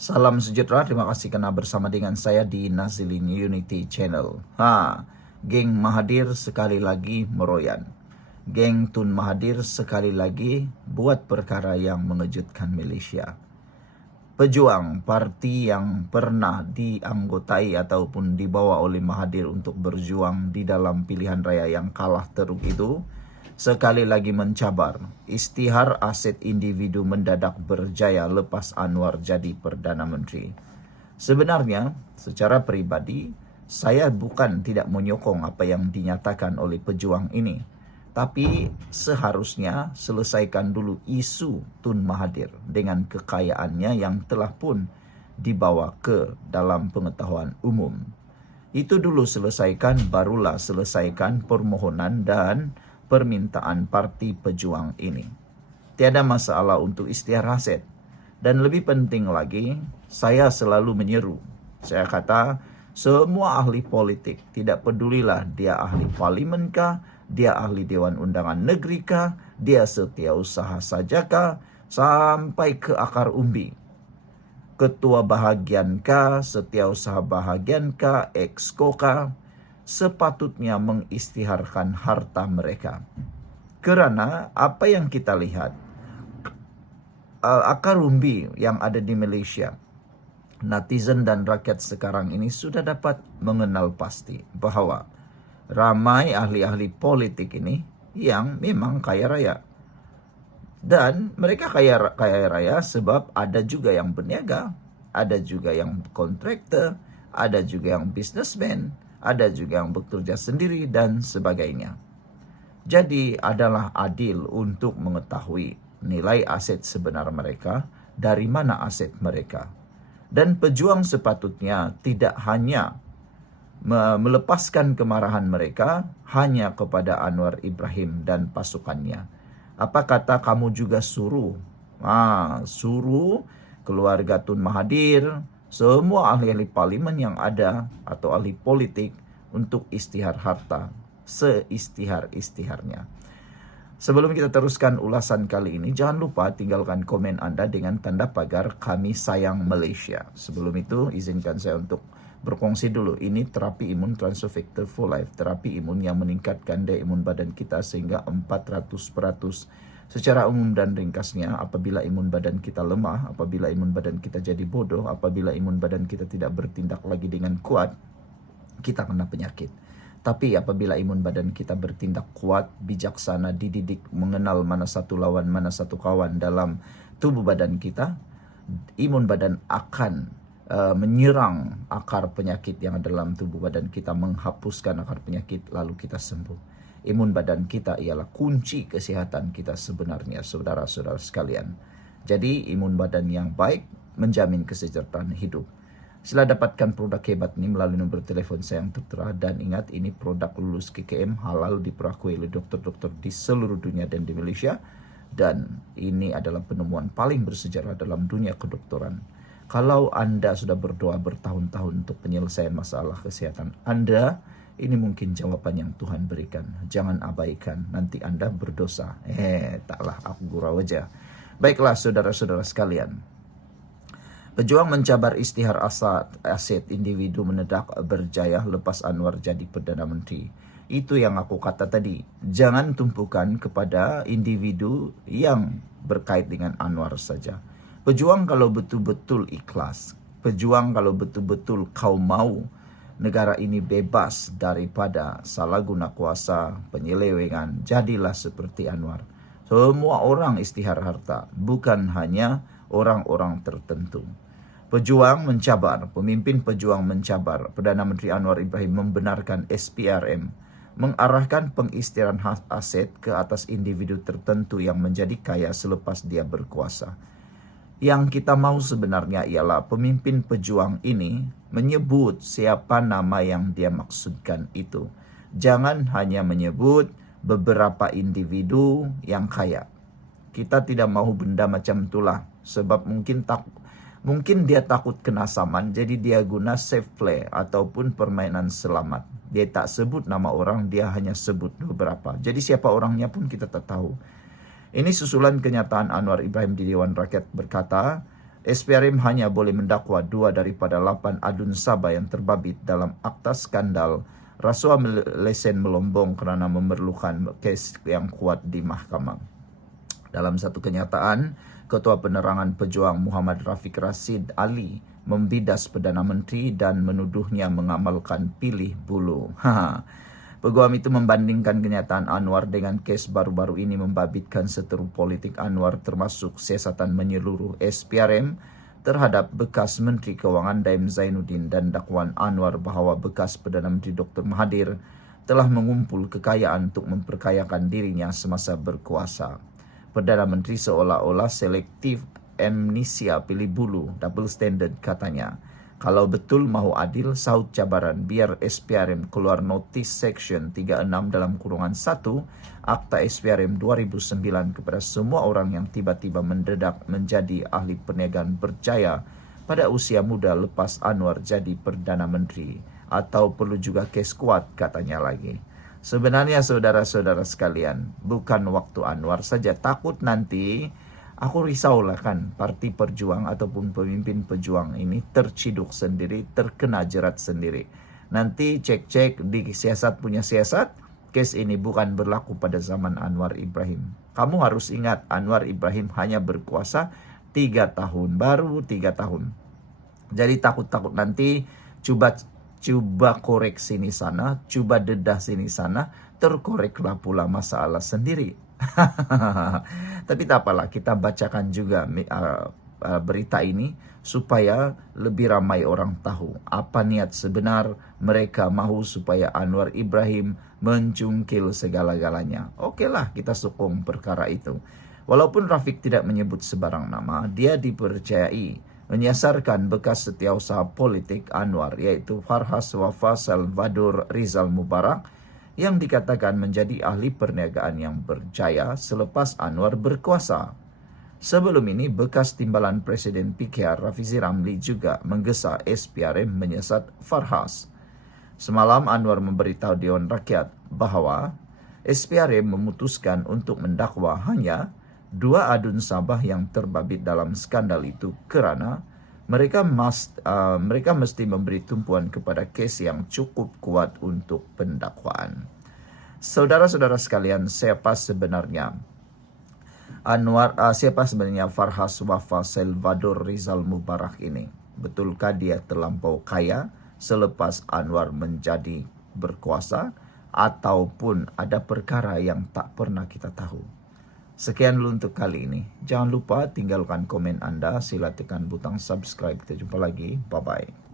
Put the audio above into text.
Salam sejahtera, terima kasih karena bersama dengan saya di Nazilin Unity Channel. Geng Mahathir sekali lagi meroyan. Geng Tun Mahathir sekali lagi buat perkara yang mengejutkan Malaysia. Pejuang parti yang pernah dianggotai ataupun dibawa oleh Mahathir untuk berjuang di dalam pilihan raya yang kalah teruk itu sekali lagi mencabar. Istihar aset individu mendadak berjaya lepas Anwar jadi Perdana Menteri. Sebenarnya, secara pribadi, saya bukan tidak menyokong apa yang dinyatakan oleh pejuang ini. Tapi seharusnya selesaikan dulu isu Tun Mahathir dengan kekayaannya yang telah pun dibawa ke dalam pengetahuan umum. Itu dulu selesaikan, barulah selesaikan permohonan dan permintaan parti pejuang ini. Tiada masalah untuk istiar aset. Dan lebih penting lagi, saya selalu menyeru. Saya kata, semua ahli politik, tidak pedulilah dia ahli parlimen kah, dia ahli Dewan Undangan Negeri kah, dia setiausaha saja kah, sampai ke akar umbi. Ketua bahagian kah, setiausaha bahagian kah, exco kah, sepatutnya mengistiharkan harta mereka. Karena apa yang kita lihat, akar umbi yang ada di Malaysia, netizen dan rakyat sekarang ini sudah dapat mengenal pasti bahwa ramai ahli-ahli politik ini yang memang kaya raya. Dan mereka kaya raya sebab ada juga yang berniaga, ada juga yang kontraktor, ada juga yang businessman, ada juga yang bekerja sendiri dan sebagainya. Jadi adalah adil untuk mengetahui nilai aset sebenar mereka, dari mana aset mereka. Dan pejuang sepatutnya tidak hanya melepaskan kemarahan mereka hanya kepada Anwar Ibrahim dan pasukannya. Apa kata kamu juga suruh keluarga Tun Mahathir, semua ahli-ahli parlimen yang ada atau ahli politik untuk istihar harta seistihar-istiharnya. Sebelum kita teruskan ulasan kali ini, jangan lupa tinggalkan komen Anda dengan tanda pagar kami sayang Malaysia. Sebelum itu, izinkan saya untuk berkongsi dulu. Ini terapi imun Transfer Factor for Life, terapi imun yang meningkatkan daya imun badan kita sehingga 400%. Secara umum dan ringkasnya, apabila imun badan kita lemah, apabila imun badan kita jadi bodoh, apabila imun badan kita tidak bertindak lagi dengan kuat, kita kena penyakit. Tapi apabila imun badan kita bertindak kuat, bijaksana, dididik, mengenal mana satu lawan, mana satu kawan dalam tubuh badan kita, imun badan akan menyerang akar penyakit yang ada dalam tubuh badan kita, menghapuskan akar penyakit, lalu kita sembuh. Imun badan kita ialah kunci kesehatan kita sebenarnya, saudara-saudara sekalian. Jadi imun badan yang baik menjamin kesejahteraan hidup. Sila dapatkan produk hebat ini melalui nomor telepon saya yang tertera, dan ingat, ini produk lulus KKM, halal, diperakui oleh dokter-dokter di seluruh dunia dan di Malaysia, dan ini adalah penemuan paling bersejarah dalam dunia kedokteran. Kalau Anda sudah berdoa bertahun-tahun untuk penyelesaian masalah kesehatan Anda, ini mungkin jawaban yang Tuhan berikan. Jangan abaikan, nanti Anda berdosa. Taklah, aku gurau aja. Baiklah saudara-saudara sekalian. Pejuang mencabar istihar aset individu mendadak berjaya lepas Anwar jadi Perdana Menteri. Itu yang aku kata tadi. Jangan tumpukan kepada individu yang berkait dengan Anwar saja. Pejuang kalau betul-betul ikhlas, pejuang kalau betul-betul kau mau negara ini bebas daripada salah guna kuasa, penyelewengan, jadilah seperti Anwar. Semua orang istihar harta, bukan hanya orang-orang tertentu. Pejuang mencabar, pemimpin pejuang mencabar, Perdana Menteri Anwar Ibrahim membenarkan SPRM, mengarahkan pengistiharan aset ke atas individu tertentu yang menjadi kaya selepas dia berkuasa. Yang kita mau sebenarnya ialah pemimpin pejuang ini menyebut siapa nama yang dia maksudkan itu. Jangan hanya menyebut beberapa individu yang kaya. Kita tidak mau benda macam itulah, sebab mungkin dia takut kena saman, jadi dia guna safe play ataupun permainan selamat. Dia tak sebut nama orang, dia hanya sebut beberapa. Jadi siapa orangnya pun kita tak tahu. Ini susulan kenyataan Anwar Ibrahim di Dewan Rakyat berkata, SPRM hanya boleh mendakwa 2 daripada 8 adun Sabah yang terbabit dalam akta skandal rasuah lesen melombong kerana memerlukan kes yang kuat di mahkamah. Dalam satu kenyataan, Ketua Penerangan Pejuang Muhammad Rafiq Rashid Ali membidas Perdana Menteri dan menuduhnya mengamalkan pilih bulu. Peguam itu membandingkan kenyataan Anwar dengan kes baru-baru ini membabitkan seteru politik Anwar termasuk siasatan menyeluruh SPRM terhadap bekas Menteri Kewangan Daim Zainuddin dan dakwaan Anwar bahawa bekas Perdana Menteri Dr. Mahathir telah mengumpul kekayaan untuk memperkayakan dirinya semasa berkuasa. Perdana Menteri seolah-olah selektif amnesia pilih bulu, double standard katanya. Kalau betul mahu adil, sahut cabaran biar SPRM keluar notis Section 36 dalam kurungan 1 Akta SPRM 2009 kepada semua orang yang tiba-tiba mendadak menjadi ahli perniagaan berjaya pada usia muda lepas Anwar jadi Perdana Menteri. Atau perlu juga kes kuat katanya lagi. Sebenarnya saudara-saudara sekalian, bukan waktu Anwar saja takut nanti. Aku risaulah kan parti perjuang ataupun pemimpin pejuang ini terciduk sendiri, terkena jerat sendiri. Nanti cek-cek di siasat punya siasat, kes ini bukan berlaku pada zaman Anwar Ibrahim. Kamu harus ingat Anwar Ibrahim hanya berkuasa 3 tahun, baru 3 tahun. Jadi takut-takut nanti coba korek sini sana, coba dedah sini sana, terkoreklah pula masalah sendiri. Tapi tak apalah, kita bacakan juga berita ini supaya lebih ramai orang tahu apa niat sebenar mereka mahu supaya Anwar Ibrahim mencungkil segala-galanya. Okeylah, kita sokong perkara itu. Walaupun Rafiq tidak menyebut sebarang nama, dia dipercayai menyasarkan bekas setiausaha politik Anwar, yaitu Farhas Wafa Salvador Rizal Mubarak, yang dikatakan menjadi ahli perniagaan yang berjaya selepas Anwar berkuasa. Sebelum ini, bekas timbalan Presiden PKR Rafizi Ramli juga menggesa SPRM menyesat Farhas. Semalam Anwar memberitahu Dewan Rakyat bahawa SPRM memutuskan untuk mendakwa hanya 2 adun Sabah yang terbabit dalam skandal itu kerana mereka mesti memberi tumpuan kepada kes yang cukup kuat untuk pendakwaan. Saudara-saudara sekalian, siapa sebenarnya Farhas Wafa Salvador Rizal Mubarak ini? Betulkah dia terlampau kaya selepas Anwar menjadi berkuasa, ataupun ada perkara yang tak pernah kita tahu? Sekian dulu untuk kali ini. Jangan lupa tinggalkan komen Anda, sila tekan butang subscribe. Kita jumpa lagi. Bye-bye.